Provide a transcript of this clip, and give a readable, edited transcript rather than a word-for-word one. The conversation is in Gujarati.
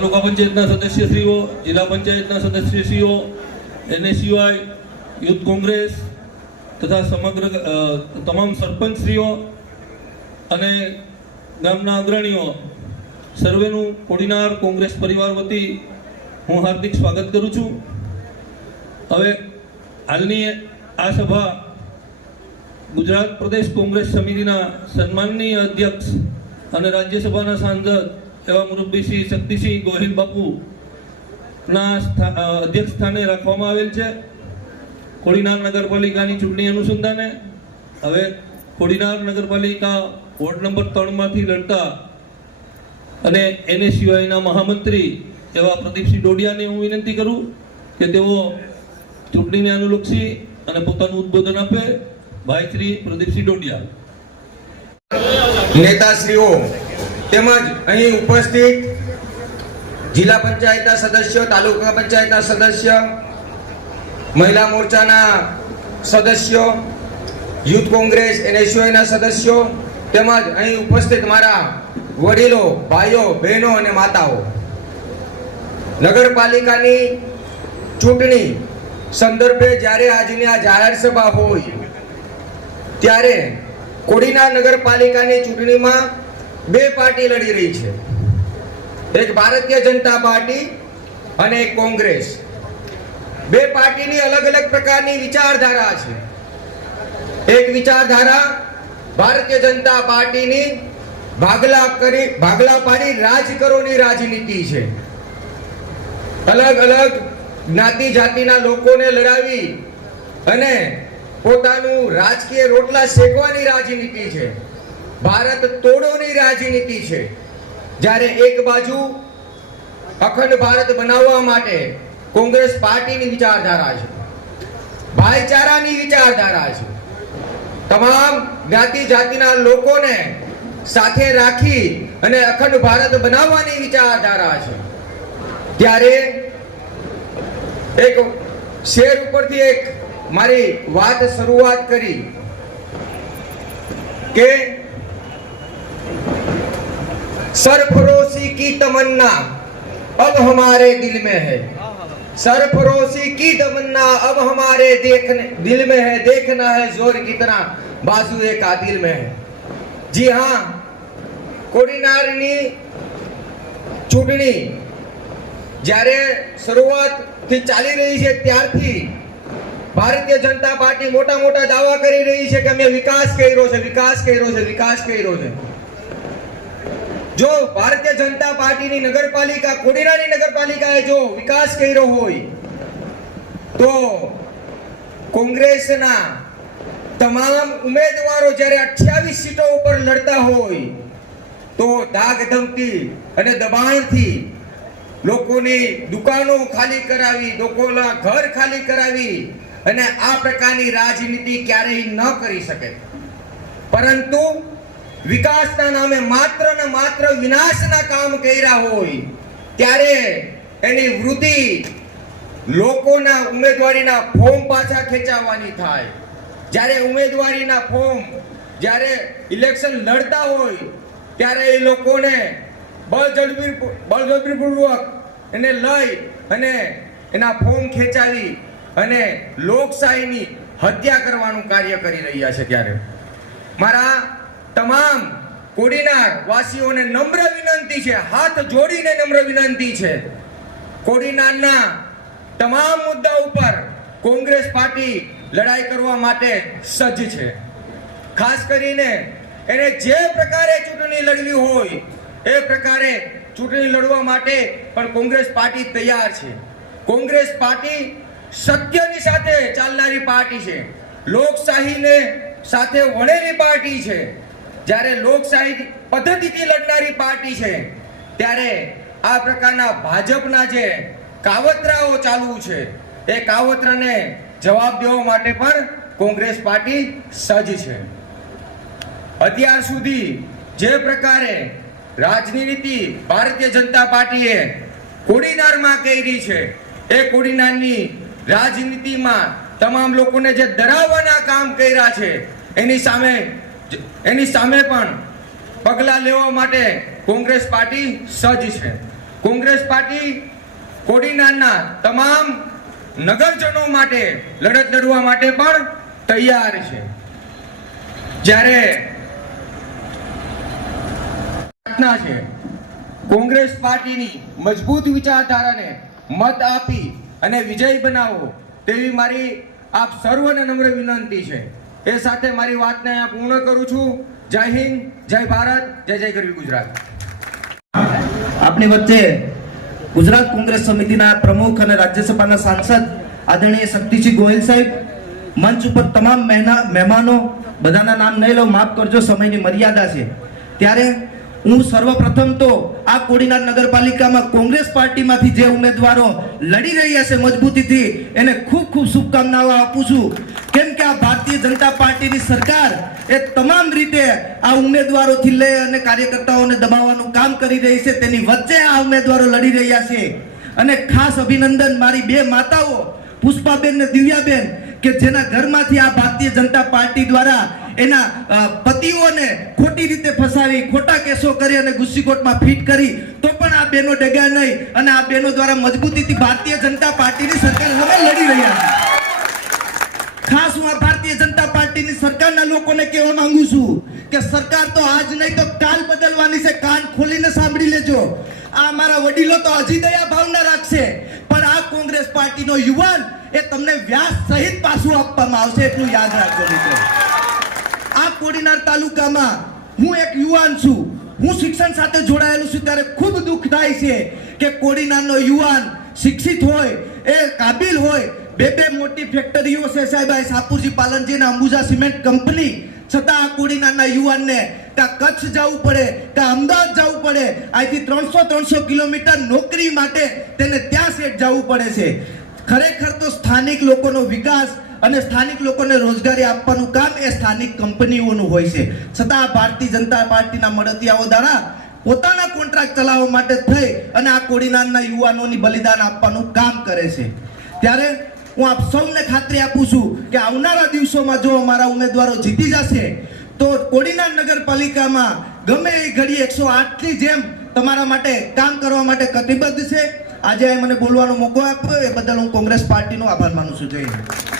તાલુકા પંચાયતના સદસ્યશ્રીઓ, જિલ્લા પંચાયતના સદસ્યશ્રીઓ, NSUI, યુથ કોંગ્રેસ તથા સમગ્ર તમામ સરપંચશ્રીઓ અને ગામના અગ્રણીઓ સર્વેનું કોડીનાર કોંગ્રેસ પરિવાર વતી હું હાર્દિક સ્વાગત કરું છું. હવે હાલની આ સભા ગુજરાત પ્રદેશ કોંગ્રેસ સમિતિના સન્માનનીય અધ્યક્ષ અને રાજ્યસભાના સાંસદ એવા મુરબ્બી શ્રી શક્તિસિંહ ગોહિલ બાપુના અધ્યક્ષ સ્થાને રાખવામાં આવેલ છે. કોડીનાર નગરપાલિકાની ચૂંટણી અનુસંધાને હવે કોડીનાર નગરપાલિકા વોર્ડ નંબર 3 માંથી લડતા અને NSUIના મહામંત્રી એવા પ્રદીપસિંહ ડોડિયાને હું વિનંતી કરું કે તેઓ ચૂંટણીને અનુલક્ષી અને પોતાનું ઉદ્બોધન આપે. ભાઈ શ્રી પ્રદીપસિંહ ડોડિયા. નેતાશ્રીઓ તેમજ અહીં ઉપસ્થિત જિલ્લા પંચાયતના સદસ્યો, તાલુકા પંચાયતના સદસ્ય, મહિલા મોરચાના સદસ્યો, યુથ કોંગ્રેસ NSUIના સદસ્યો તેમજ અહીં ઉપસ્થિત મારા વડીલો, ભાઈઓ, બહેનો અને માતાઓ, નગરપાલિકાની ચૂંટણી સંદર્ભે જ્યારે આજની આ જાહેર સભા હોય ત્યારે કોડીનાર નગરપાલિકાની ચૂંટણીમાં બે પાર્ટી લડી રહી છે. એક ભારતીય જનતા પાર્ટી અને એક કોંગ્રેસ. બે પાર્ટીની અલગ અલગ પ્રકારની વિચારધારા છે. એક વિચારધારા ભારતીય જનતા પાર્ટીની ભાગલા પાડી રાજ કરોની રાજનીતિ છે. અલગ અલગ જ્ઞાતિ જાતિના લોકોને લડાવી અને પોતાનું રાજકીય રોટલા શેકવાની રાજનીતિ છે. ભારત તોડોની રાજનીતિ છે. જ્યારે એક બાજુ અખંડ ભારત બનાવવા માટે કોંગ્રેસ પાર્ટીની વિચારધારા છે, ભાઈચારાની વિચારધારા છે, તમામ જ્ઞાતિ જાતિના લોકોને સાથે રાખી અને અખંડ ભારત બનાવવાની વિચારધારા છે. ત્યારે એક શેર ઉપરથી એક મારી વાત શરૂઆત કરી કે सरफरोशी की तमन्ना अब हमारे दिल में है, सरफरोशी की तमन्ना अब हमारे दिल में है, देखना है जोर कितना बाजुए का दिल में है. जी हाँ, કોડીનારની ચૂંટણી જ્યારે શરૂઆતથી ચાલી રહી છે ત્યારથી ભારતીય જનતા પાર્ટી મોટા મોટા દાવા કરી રહી છે કે અમે વિકાસ કર્યો છે, વિકાસ કર્યો છે, વિકાસ કર્યો છે. જો ભારતીય જનતા પાર્ટીની નગરપાલિકા, કોડીનારની નગરપાલિકાએ જો વિકાસ કર્યો હોય તો કોંગ્રેસના તમામ ઉમેદવારો જ્યારે 28 સીટો ઉપર લડતા હોય તો ધાક ધમકી અને દબાણથી લોકોની દુકાનો ખાલી કરાવી, લોકોના ઘર ખાલી કરાવી અને આ પ્રકારની રાજનીતિ ક્યારેય ન કરી શકે. પરંતુ વિકાસના નામે માત્ર ને માત્ર વિનાશના કામ કર્યા હોય ત્યારે એની વૃદ્ધિ લોકોના ઉમેદવારીના ફોર્મ પાછા ખેંચાવવાની થાય. જ્યારે ઉમેદવારીના ફોર્મ, જ્યારે ઇલેક્શન લડતા હોય ત્યારે એ લોકોને બળજબરીપૂર્વક એને લઈ અને એના ફોર્મ ખેંચાવી અને લોકશાહીની હત્યા કરવાનું કાર્ય કરી રહ્યા છે. ત્યારે મારા તમામ કોડીનાર વાસીઓને નમ્ર વિનંતી છે, હાથ જોડીને નમ્ર વિનંતી છે, કોડીનારના તમામ મુદ્દા ઉપર કોંગ્રેસ પાર્ટી લડાઈ કરવા માટે સજ્જ છે. ખાસ કરીને એને જે પ્રકારે ચૂંટણી લડવી હોય એ પ્રકારે ચૂંટણી લડવા માટે પણ કોંગ્રેસ પાર્ટી તૈયાર છે. કોંગ્રેસ પાર્ટી સત્યની સાથે ચાલનારી પાર્ટી છે, લોકશાહીને સાથે વણેલી પાર્ટી છે. જ્યારે લોકશાહી પદ્ધતિથી લડનારી પાર્ટી છે ત્યારે આ પ્રકારના ભાજપના જે કાવતરાઓ ચાલુ છે એ કાવતરાને જવાબ દેવા માટે પણ કોંગ્રેસ પાર્ટી સજ્જ છે. અત્યાર સુધી જે પ્રકારે રાજનીતિ ભારતીય જનતા પાર્ટીએ કોડીનારમાં કરી છે એ કોડીનારની રાજનીતિમાં તમામ લોકોને જે ડરાવવાના કામ કર્યા છે એની સામે પણ પગલાં લેવા માટે કોંગ્રેસ પાર્ટી સજ્જ છે. કોંગ્રેસ પાર્ટી કોડીનારના તમામ નગરજનો માટે લડત લડવા માટે પણ તૈયાર છે. જ્યારે પ્રાર્થના છે કોંગ્રેસ પાર્ટીની મજબૂત વિચારધારાને મત આપી અને વિજય બનાવો તેવી મારી આપ સર્વને નમ્ર વિનંતી છે. એ સાથે મારી વાતને અહીંયા પૂર્ણ કરું છું. જય હિન્દ, જય ભારત, જય જય ગરવી ગુજરાત. આપની વચ્ચે ગુજરાત કોંગ્રેસ સમિતિના પ્રમુખ અને રાજ્યસભાના સાંસદ આદરણીય શક્તિસિંહ ગોહિલ સાહેબ, મંચ ઉપર તમામ મહેમાનો, બધાના નામ નહીં લઉં, માફ કરજો, સમયની મર્યાદા છે. ત્યારે હું સર્વપ્રથમ તો આ કોડીનાર નગરપાલિકામાં કોંગ્રેસ પાર્ટીમાંથી જે ઉમેદવારો લડી રહ્યા છે મજબૂતીથી, એને ખૂબ ખૂબ શુભકામનાઓ આપું છું. કેમ કે આ ભારતીય જનતા પાર્ટીની સરકાર એ તમામ રીતે આ ઉમેદવારોથી લઈ અને કાર્યકર્તાઓને દબાવવાનું કામ કરી રહી છે. તેની વચ્ચે આ ઉમેદવારો લડી રહ્યા છે. અને ખાસ અભિનંદન મારી બે માતાઓ પુષ્પાબેન ને દિવ્યાબેન, કે જેના ઘરમાંથી આ ભારતીય જનતા પાર્ટી દ્વારા એના પતિઓને ખોટી રીતે ફસાવી, ખોટા કેસો કરી અને ગુસ્સીકોટમાં ફિટ કરી, તો પણ આ બેનો ડગ્યા નહીં અને આ બેનો દ્વારા મજબૂતીથી ભારતીય જનતા પાર્ટીની સરકાર હવે લડી રહ્યા છે. ખાસ હું આ ભારતીય જનતા પાર્ટીની સરકારના લોકોને કહેવા માંગુ છું કે સરકાર તો આજ નહીં તો કાલ બદલવાની છે. કાન ખોલીને સાંભળી લેજો. આ અમારા વડીલો તો હજી દયા ભાવના રાખશે, પણ આ કોંગ્રેસ પાર્ટીનો યુવાન એ તમને વ્યાસ સહિત પાછું આપવામાં આવશે, એટલું યાદ રાખજો મિત્રો. આ કોડીનાર તાલુકામાં હું એક યુવાન છું, હું શિક્ષણ સાથે જોડાયેલું છું, ત્યારે ખૂબ દુઃખ થાય છે કે કોડીનારનો યુવાન શિક્ષિત હોય, એ કાબિલ હોય, બે મોટી ફેક્ટરીઓ છે સાહેબ, આ સાપુરજી પાલનજીના અંબુજા સિમેન્ટ કંપની, છતાં આ કોડીનારના યુવાનને કા કચ્છ જવું પડે, કા અમદાવાદ જવું પડે, અહીંથી 300 કિલોમીટર નોકરી માટે તેને ત્યાં સેટ જવું પડે છે. ખરેખર તો સ્થાનિક લોકોનો વિકાસ અને સ્થાનિક લોકોને રોજગારી આપવાનું કામ એ સ્થાનિક કંપનીઓનું હોય છે. છતાં આ ભારતીય જનતા પાર્ટીના મળતિયાઓ દ્વારા પોતાના કોન્ટ્રાક્ટ ચલાવવા માટે થઈ અને આ કોડીનારના યુવાનોની બલિદાન આપવાનું કામ કરે છે. ત્યારે હું આપ સૌને ખાતરી આપું છું કે આવનારા દિવસોમાં જો અમારા ઉમેદવારો જીતી જશે તો કોડીનાર નગરપાલિકામાં ગમે એ ઘડી 108 ની જેમ તમારા માટે કામ કરવા માટે કટિબદ્ધ છે. આજે મને બોલવાનો મોકો આપ્યો એ બદલ હું કોંગ્રેસ પાર્ટીનો આભાર માનું છું. જય હિન્દ.